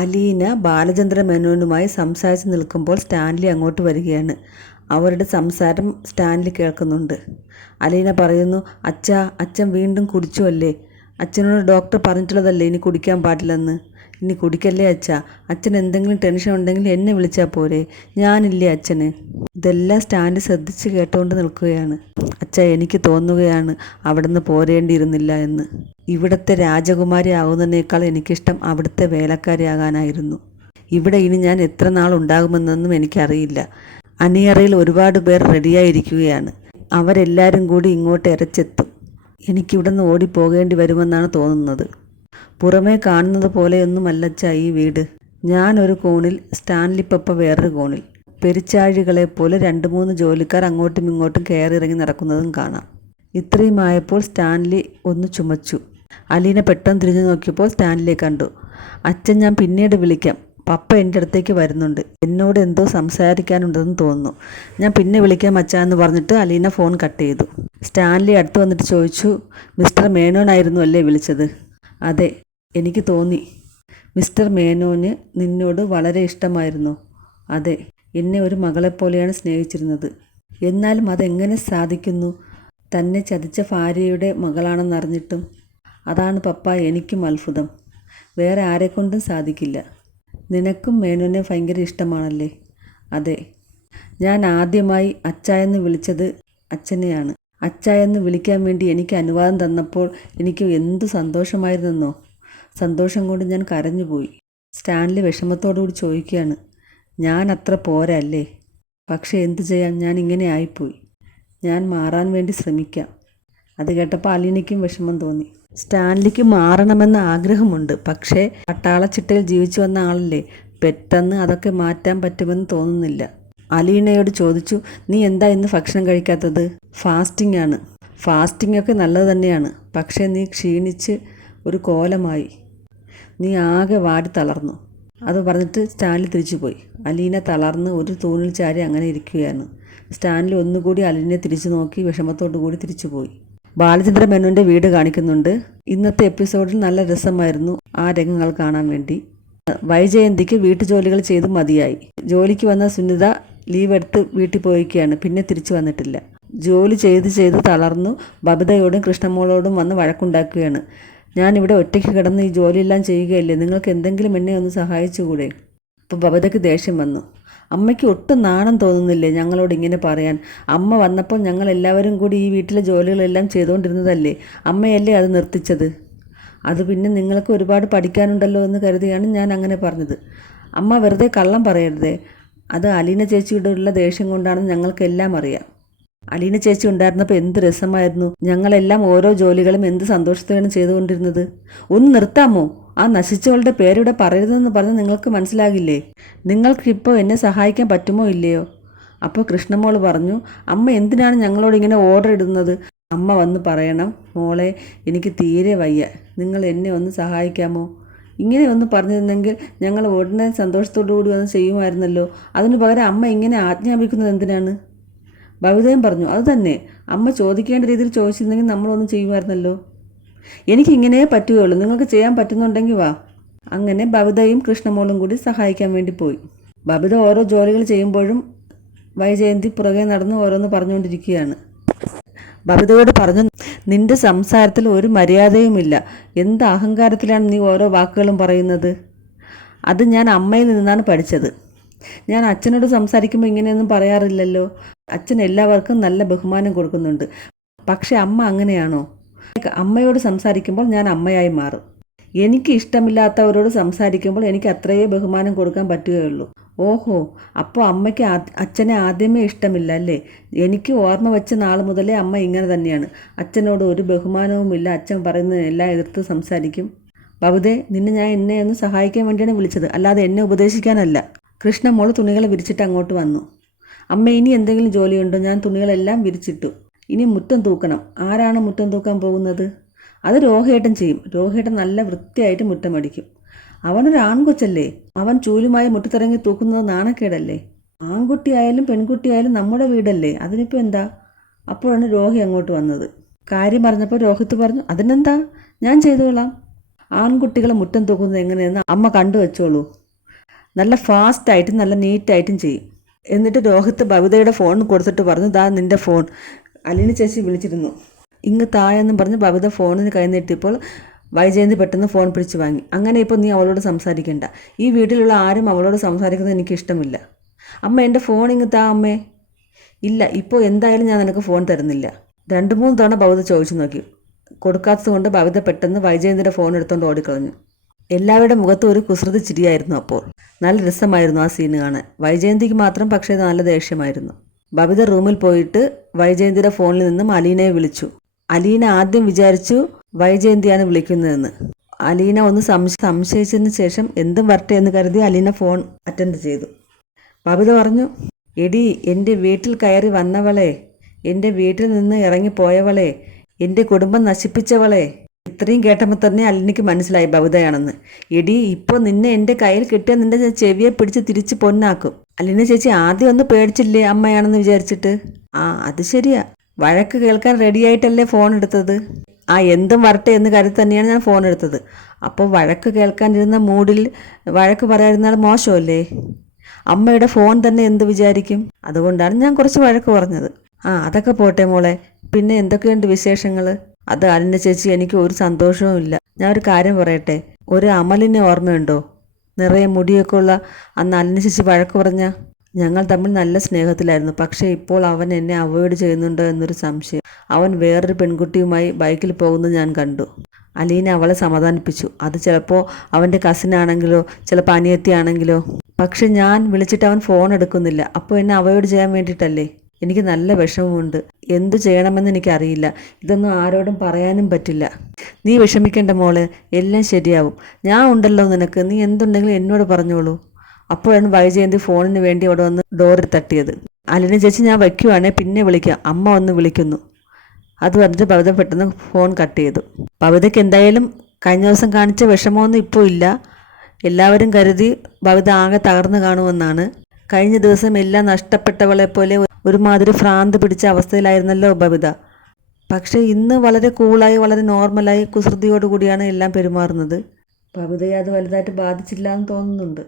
അലീന ബാലചന്ദ്ര മേനോനുമായി സംസാരിച്ച് നിൽക്കുമ്പോൾ സ്റ്റാൻലി അങ്ങോട്ട് വരികയാണ്. അവരുടെ സംസാരം സ്റ്റാൻലി കേൾക്കുന്നുണ്ട്. അലീന പറയുന്നു, അച്ഛാ, അച്ഛൻ വീണ്ടും കുടിച്ചു അല്ലേ? അച്ഛനോട് ഡോക്ടർ പറഞ്ഞിട്ടുള്ളതല്ലേ ഇനി കുടിക്കാൻ പാടില്ലെന്ന്. ഇനി കുടിക്കല്ലേ അച്ഛാ. അച്ഛൻ എന്തെങ്കിലും ടെൻഷൻ ഉണ്ടെങ്കിൽ എന്നെ വിളിച്ചാൽ പോരെ, ഞാനില്ലേ അച്ഛന്. ഇതെല്ലാം സ്റ്റാൻലി ശ്രദ്ധിച്ച് കേട്ടുകൊണ്ട് നിൽക്കുകയാണ്. അച്ഛാ, എനിക്ക് തോന്നുകയാണ് അവിടുന്ന് പോരേണ്ടിയിരുന്നില്ല എന്ന്. ഇവിടുത്തെ രാജകുമാരി ആകുന്നതിനേക്കാൾ എനിക്കിഷ്ടം അവിടുത്തെ വേലക്കാരിയാകാനായിരുന്നു. ഇവിടെ ഇനി ഞാൻ എത്ര നാൾ ഉണ്ടാകുമെന്നൊന്നും എനിക്കറിയില്ല. അണിയറയിൽ ഒരുപാട് പേർ റെഡിയായിരിക്കുകയാണ്. അവരെല്ലാവരും കൂടി ഇങ്ങോട്ട് ഇരച്ചെത്തും. എനിക്കിവിടുന്ന് ഓടിപ്പോകേണ്ടി വരുമെന്നാണ് തോന്നുന്നത്. പുറമേ കാണുന്നത് പോലെയൊന്നുമല്ലച്ചാ ഈ വീട്. ഞാനൊരു കോണിൽ, സ്റ്റാൻലി പപ്പ വേറൊരു കോണിൽ. പെരിച്ചാഴികളെപ്പോലെ 2-3 ജോലിക്കാർ അങ്ങോട്ടും ഇങ്ങോട്ടും കയറിയിറങ്ങി നടക്കുന്നതും കാണാം. ഇത്രയുമായപ്പോൾ സ്റ്റാൻലി ഒന്ന് ചുമച്ചു. അലീന പെട്ടെന്ന് തിരിഞ്ഞു നോക്കിയപ്പോൾ സ്റ്റാൻലിയെ കണ്ടു. അച്ഛൻ, ഞാൻ പിന്നീട് വിളിക്കാം. പപ്പ എൻ്റെ അടുത്തേക്ക് വരുന്നുണ്ട്. എന്നോട് എന്തോ സംസാരിക്കാനുണ്ടെന്ന് തോന്നുന്നു. ഞാൻ പിന്നെ വിളിക്കാം അച്ഛാ എന്ന് പറഞ്ഞിട്ട് അലീന ഫോൺ കട്ട് ചെയ്തു. സ്റ്റാൻലി അടുത്ത് വന്നിട്ട് ചോദിച്ചു, മിസ്റ്റർ മേനോനായിരുന്നു അല്ലേ വിളിച്ചത്? അതെ, എനിക്ക് തോന്നി. മിസ്റ്റർ മേനോന് നിന്നോട് വളരെ ഇഷ്ടമായിരുന്നു? അതെ, എന്നെ ഒരു മകളെപ്പോലെയാണ് സ്നേഹിച്ചിരുന്നത്. എന്നാലും അതെങ്ങനെ സാധിക്കുന്നു? തന്നെ ചതിച്ച ഭാര്യയുടെ മകളാണെന്നറിഞ്ഞിട്ടും. അതാണ് പപ്പ എനിക്കും അത്ഭുതം. വേറെ ആരെക്കൊണ്ടും സാധിക്കില്ല. നിനക്കും മേനോനെ ഭയങ്കര ഇഷ്ടമാണല്ലേ? അതെ. ഞാൻ ആദ്യമായി അച്ചായെന്ന് വിളിച്ചത് അച്ഛനെയാണ്. അച്ചായെന്ന് വിളിക്കാൻ വേണ്ടി എനിക്ക് അനുവാദം തന്നപ്പോൾ എനിക്ക് എന്തു സന്തോഷമായിരുന്നെന്നോ. സന്തോഷം കൊണ്ട് ഞാൻ കരഞ്ഞുപോയി. സ്റ്റാൻലി വിഷമത്തോടുകൂടി ചോദിക്കുകയാണ്, ഞാൻ അത്ര പോരാ അല്ലേ? പക്ഷേ എന്തു ചെയ്യാം, ഞാൻ ഇങ്ങനെ ആയിപ്പോയി. ഞാൻ മാറാൻ വേണ്ടി ശ്രമിക്കാം. അത് കേട്ടപ്പോൾ അലീനയ്ക്കും വിഷമം തോന്നി. സ്റ്റാൻലിക്ക് മാറണമെന്ന ആഗ്രഹമുണ്ട്. പക്ഷേ പട്ടാളച്ചിട്ടയിൽ ജീവിച്ചു വന്ന ആളല്ലേ, പെട്ടെന്ന് അതൊക്കെ മാറ്റാൻ പറ്റുമെന്ന് തോന്നുന്നില്ല. അലീനയോട് ചോദിച്ചു, നീ എന്താ ഇന്ന് ഭക്ഷണം കഴിക്കാത്തത്? ഫാസ്റ്റിംഗ് ആണ്. ഫാസ്റ്റിംഗ് ഒക്കെ നല്ലത് തന്നെയാണ്. പക്ഷേ നീ ക്ഷീണിച്ച് ഒരു കോലമായി. നീ ആകെ വാടി തളർന്നു. അത് പറഞ്ഞിട്ട് സ്റ്റാൻലി തിരിച്ചുപോയി. അലീന തളർന്ന് ഒരു തൂണിൽ ചാരി അങ്ങനെ ഇരിക്കുകയാണ്. സ്റ്റാൻലി ഒന്നുകൂടി അലീനെ തിരിച്ചു നോക്കി വിഷമത്തോടു കൂടി തിരിച്ചുപോയി. ബാലചന്ദ്ര മേനോൻ്റെ വീട് കാണിക്കുന്നുണ്ട്. ഇന്നത്തെ എപ്പിസോഡിൽ നല്ല രസമായിരുന്നു ആ രംഗങ്ങൾ കാണാൻ വേണ്ടി. വൈജയന്തിക്ക് വീട്ടുജോലികൾ ചെയ്ത് മതിയായി. ജോലിക്ക് വന്ന സുനിത ലീവ് എടുത്ത് വീട്ടിൽ പോയിരിക്കുകയാണ്. പിന്നെ തിരിച്ചു വന്നിട്ടില്ല. ജോലി ചെയ്ത് തളർന്നു ബബിതയോടും കൃഷ്ണമോളോടും വന്ന് വഴക്കുണ്ടാക്കുകയാണ്. ഞാനിവിടെ ഒറ്റയ്ക്ക് കിടന്ന് ഈ ജോലിയെല്ലാം ചെയ്യുകയല്ലേ, നിങ്ങൾക്ക് എന്തെങ്കിലും എന്നെ ഒന്ന് സഹായിച്ചുകൂടെ? അപ്പോൾ ബബിതയ്ക്ക് ദേഷ്യം വന്നു. അമ്മയ്ക്ക് ഒട്ടും നാണം തോന്നുന്നില്ലേ ഞങ്ങളോട് ഇങ്ങനെ പറയാൻ? അമ്മ വന്നപ്പോൾ ഞങ്ങൾ എല്ലാവരും കൂടി ഈ വീട്ടിലെ ജോലികളെല്ലാം ചെയ്തുകൊണ്ടിരുന്നതല്ലേ. അമ്മയല്ലേ അത് നിർത്തിച്ചത്. അത് പിന്നെ നിങ്ങൾക്ക് ഒരുപാട് പഠിക്കാനുണ്ടല്ലോ എന്ന് കരുതിയാണ് ഞാൻ അങ്ങനെ പറഞ്ഞത്. അമ്മ വെറുതെ കള്ളം പറയരുതേ. അത് അലീന ചേച്ചിയുടെ ഉള്ള ദേഷ്യം കൊണ്ടാണെന്ന് ഞങ്ങൾക്കെല്ലാം അറിയാം. അലീന ചേച്ചി ഉണ്ടായിരുന്നപ്പോൾ എന്ത് രസമായിരുന്നു. ഞങ്ങളെല്ലാം ഓരോ ജോലികളും എന്ത് സന്തോഷത്തോടെയാണ് ചെയ്തുകൊണ്ടിരുന്നത്. ഒന്ന് നിർത്താമോ? ആ നശിച്ചവളുടെ പേരിവിടെ പറയരുതെന്ന് പറഞ്ഞ് നിങ്ങൾക്ക് മനസ്സിലാകില്ലേ? നിങ്ങൾക്കിപ്പോൾ എന്നെ സഹായിക്കാൻ പറ്റുമോ ഇല്ലയോ? അപ്പോൾ കൃഷ്ണമോൾ പറഞ്ഞു, അമ്മ എന്തിനാണ് ഞങ്ങളോട് ഇങ്ങനെ ഓർഡർ ഇടുന്നത്? അമ്മ വന്ന് പറയണം, മോളെ എനിക്ക് തീരെ വയ്യ, നിങ്ങൾ എന്നെ ഒന്ന് സഹായിക്കാമോ? ഇങ്ങനെ ഒന്ന് പറഞ്ഞിരുന്നെങ്കിൽ ഞങ്ങൾ ഉടനെ സന്തോഷത്തോടു കൂടി വന്ന് ചെയ്യുമായിരുന്നല്ലോ. അതിനു പകരം അമ്മ ഇങ്ങനെ ആജ്ഞാപിക്കുന്നത് എന്തിനാണ്? ബബിതയും പറഞ്ഞു, അത് തന്നെ, അമ്മ ചോദിക്കേണ്ട രീതിയിൽ ചോദിച്ചിരുന്നെങ്കിൽ നമ്മളൊന്നും ചെയ്യുമായിരുന്നല്ലോ. എനിക്കിങ്ങനെ പറ്റുകയുള്ളൂ, നിങ്ങൾക്ക് ചെയ്യാൻ പറ്റുന്നുണ്ടെങ്കിൽ വാ. അങ്ങനെ ബബിതയും കൃഷ്ണമോളും കൂടി സഹായിക്കാൻ വേണ്ടി പോയി. ബബിത ഓരോ ജോലികൾ ചെയ്യുമ്പോഴും വൈജയന്തി പുറകെ നടന്ന് ഓരോന്ന് പറഞ്ഞുകൊണ്ടിരിക്കുകയാണ്. ബബിതയോട് പറഞ്ഞു, നിന്റെ സംസാരത്തിൽ ഒരു മര്യാദയുമില്ല. എന്ത് അഹങ്കാരത്തിലാണ് നീ ഓരോ വാക്കുകളും പറയുന്നത്? അത് ഞാൻ അമ്മയിൽ നിന്നാണ് പഠിച്ചത്. ഞാൻ അച്ഛനോട് സംസാരിക്കുമ്പോൾ ഇങ്ങനെയൊന്നും പറയാറില്ലല്ലോ. അച്ഛൻ എല്ലാവർക്കും നല്ല ബഹുമാനം കൊടുക്കുന്നുണ്ട്. പക്ഷെ അമ്മ അങ്ങനെയാണോ? അമ്മയോട് സംസാരിക്കുമ്പോൾ ഞാൻ അമ്മയായി മാറും. എനിക്ക് ഇഷ്ടമില്ലാത്തവരോട് സംസാരിക്കുമ്പോൾ എനിക്ക് അത്രയേ ബഹുമാനം കൊടുക്കാൻ പറ്റുകയുള്ളൂ. ഓഹോ, അപ്പോൾ അമ്മയ്ക്ക് അച്ഛനെ ആദ്യമേ ഇഷ്ടമില്ല അല്ലേ? എനിക്ക് ഓർമ്മ വെച്ച നാൾ മുതലേ അമ്മ ഇങ്ങനെ തന്നെയാണ്. അച്ഛനോട് ഒരു ബഹുമാനവുമില്ല. അച്ഛൻ പറയുന്നതിനെല്ലാം എതിർത്ത് സംസാരിക്കും. ബബിതേ, ഞാൻ എന്നെ ഒന്ന് സഹായിക്കാൻ വേണ്ടിയാണ് വിളിച്ചത്, അല്ലാതെ എന്നെ ഉപദേശിക്കാനല്ല. കൃഷ്ണമോൾ തുണികൾ വിരിച്ചിട്ട് അങ്ങോട്ട് വന്നു. അമ്മ, ഇനി എന്തെങ്കിലും ജോലിയുണ്ടോ? ഞാൻ തുണികളെല്ലാം വിരിച്ചിട്ടു. ഇനി മുറ്റം തൂക്കണം. ആരാണ് മുറ്റം തൂക്കാൻ പോകുന്നത്? അത് രോഹിയേട്ടൻ ചെയ്യും. രോഹിയേട്ടൻ നല്ല വൃത്തിയായിട്ട് മുറ്റമടിക്കും. അവനൊരു ആൺകൊച്ചല്ലേ. അവൻ ചൂലുമായി മുറ്റത്തിറങ്ങി തൂക്കുന്നത് നാണക്കേടല്ലേ. ആൺകുട്ടിയായാലും പെൺകുട്ടിയായാലും നമ്മുടെ വീടല്ലേ, അതിനിപ്പോൾ എന്താ? അപ്പോഴാണ് രോഹി അങ്ങോട്ട് വന്നത്. കാര്യം പറഞ്ഞപ്പോൾ രോഹിത്ത് പറഞ്ഞു, അതിനെന്താ, ഞാൻ ചെയ്തുകൊള്ളാം. ആൺകുട്ടികളെ മുറ്റം തൂക്കുന്നത് എങ്ങനെയെന്ന് അമ്മ കണ്ടു വെച്ചോളൂ. നല്ല ഫാസ്റ്റായിട്ടും നല്ല നീറ്റായിട്ടും ചെയ്യും. എന്നിട്ട് രോഹിത്ത് ബബിതയുടെ ഫോൺ കൊടുത്തിട്ട് പറഞ്ഞു, ദാ നിൻ്റെ ഫോൺ. അലീന ചേച്ചി വിളിച്ചിരുന്നു. ഇങ്ങ് തായെന്നും പറഞ്ഞ് ബബിത ഫോണിന് കൈ നീട്ടിയപ്പോൾ വൈജയന്തി പെട്ടെന്ന് ഫോൺ പിടിച്ച് വാങ്ങി. അങ്ങനെ ഇപ്പോൾ നീ അവളോട് സംസാരിക്കേണ്ട. ഈ വീട്ടിലുള്ള ആരും അവളോട് സംസാരിക്കുന്നത് എനിക്ക് ഇഷ്ടമില്ല. അമ്മ എൻ്റെ ഫോൺ ഇങ്ങ് താ അമ്മേ. ഇല്ല, ഇപ്പോൾ എന്തായാലും ഞാൻ നിനക്ക് ഫോൺ തരുന്നില്ല. 2-3 തവണ ബബിത ചോദിച്ചു നോക്കി. കൊടുക്കാത്തത് കൊണ്ട് ബബിത പെട്ടെന്ന് വൈജയന്തിയുടെ ഫോൺ എടുത്തുകൊണ്ട് ഓടിക്കളഞ്ഞു. എല്ലാവരുടെ മുഖത്തും ഒരു കുസൃതി ചിരിയായിരുന്നു അപ്പോൾ. നല്ല രസമായിരുന്നു ആ സീന് കാണാൻ. വൈജയന്തിക്ക് മാത്രം പക്ഷേ നല്ല ദേഷ്യമായിരുന്നു. ബബിത റൂമിൽ പോയിട്ട് വൈജയന്തിയുടെ ഫോണിൽ നിന്നും അലീനയെ വിളിച്ചു. അലീന ആദ്യം വിചാരിച്ചു വൈജയന്തിയാണ് വിളിക്കുന്നതെന്ന്. അലീന ഒന്ന് സംശയിച്ചതിന് ശേഷം എന്തും വരട്ടെ എന്ന് കരുതി അലീന ഫോൺ അറ്റൻഡ് ചെയ്തു. ബബിത പറഞ്ഞു, എടി എൻ്റെ വീട്ടിൽ കയറി വന്നവളെ, എൻ്റെ വീട്ടിൽ നിന്ന് ഇറങ്ങിപ്പോയവളെ, എൻ്റെ കുടുംബം നശിപ്പിച്ചവളെ. ഇത്രയും കേട്ടപ്പോൾ തന്നെ അലീനയ്ക്ക് മനസ്സിലായി ബബിതയാണെന്ന്. എടി ഇപ്പോൾ നിന്നെ എൻ്റെ കയ്യിൽ കിട്ടിയാൽ നിൻ്റെ ചെവിയെ പിടിച്ച് തിരിച്ച് പൊന്നാക്കും. അലീന ചേച്ചി ആദ്യം ഒന്ന് പേടിച്ചില്ലേ അമ്മയാണെന്ന് വിചാരിച്ചിട്ട്? ആ അത് ശരിയാ, വഴക്ക് കേൾക്കാൻ റെഡിയായിട്ടല്ലേ ഫോൺ എടുത്തത്. എന്തും വരട്ടെ എന്ന് കരുതി തന്നെയാണ് ഞാൻ ഫോൺ എടുത്തത്. അപ്പോൾ വഴക്ക് കേൾക്കാനിരുന്ന മൂഡിൽ വഴക്ക് പറയാതിരുന്നാൽ മോശമല്ലേ? അമ്മയുടെ ഫോൺ തന്നെ എന്ത് വിചാരിക്കും? അതുകൊണ്ടാണ് ഞാൻ കുറച്ച് വഴക്ക് പറഞ്ഞത്. അതൊക്കെ പോട്ടെ മോളെ, പിന്നെ എന്തൊക്കെയുണ്ട് വിശേഷങ്ങൾ? അത് അലീന ചേച്ചി, എനിക്ക് ഒരു സന്തോഷവും ഇല്ല. ഞാൻ ഒരു കാര്യം പറയട്ടെ, ഒരു അമലിനെ ഓർമ്മയുണ്ടോ? നിറയെ മുടിയൊക്കെ ഉള്ള അന്ന് അലീന ചേച്ചി വഴക്ക് പറഞ്ഞ. ഞങ്ങൾ തമ്മിൽ നല്ല സ്നേഹത്തിലായിരുന്നു. പക്ഷേ ഇപ്പോൾ അവൻ എന്നെ അവോയ്ഡ് ചെയ്യുന്നുണ്ടോ എന്നൊരു സംശയം. അവൻ വേറൊരു പെൺകുട്ടിയുമായി ബൈക്കിൽ പോകുന്നത് ഞാൻ കണ്ടു. അലീന അവളെ സമാധാനിപ്പിച്ചു. അത് ചിലപ്പോൾ അവൻ്റെ കസിനാണെങ്കിലോ ചിലപ്പോൾ അനിയത്തിയാണെങ്കിലോ. പക്ഷെ ഞാൻ വിളിച്ചിട്ട് അവൻ ഫോൺ എടുക്കുന്നില്ല. അപ്പോൾ എന്നെ അവോയ്ഡ് ചെയ്യാൻ വേണ്ടിയിട്ടല്ലേ? എനിക്ക് നല്ല വിഷമമുണ്ട്. എന്തു ചെയ്യണമെന്ന് എനിക്കറിയില്ല. ഇതൊന്നും ആരോടും പറയാനും പറ്റില്ല. നീ വിഷമിക്കേണ്ട മോളെ, എല്ലാം ശരിയാവും. ഞാൻ ഉണ്ടല്ലോ നിനക്ക്. നീ എന്തുണ്ടെങ്കിലും എന്നോട് പറഞ്ഞോളൂ. അപ്പോഴാണ് വൈജയന്തി ഫോണിന് വേണ്ടി അവിടെ വന്ന് ഡോറിൽ തട്ടിയത്. അലീന ചേച്ചി, ഞാൻ വയ്ക്കുവാണേ, പിന്നെ വിളിക്കാം, അമ്മ വന്ന് വിളിക്കുന്നു. അത് പറഞ്ഞിട്ട് ബബിത പെട്ടെന്ന് ഫോൺ കട്ട് ചെയ്തു. ബബിതയ്ക്ക് എന്തായാലും കഴിഞ്ഞ ദിവസം കാണിച്ച വിഷമമൊന്നും ഇപ്പോൾ ഇല്ല. എല്ലാവരും കരുതി ബബിത ആകെ തകർന്നു കാണുമെന്നാണ്. കഴിഞ്ഞ ദിവസം എല്ലാം നഷ്ടപ്പെട്ടവളെ പോലെ ഒരുമാതിരി ഭ്രാന്ത് പിടിച്ച അവസ്ഥയിലായിരുന്നല്ലോ ബബിത. പക്ഷേ ഇന്ന് വളരെ കൂളായി, വളരെ നോർമലായി, കുസൃതിയോടുകൂടിയാണ് എല്ലാം പെരുമാറുന്നത്. ബബിതയെ അത് വലുതായിട്ട് ബാധിച്ചില്ല എന്ന് തോന്നുന്നുണ്ട്.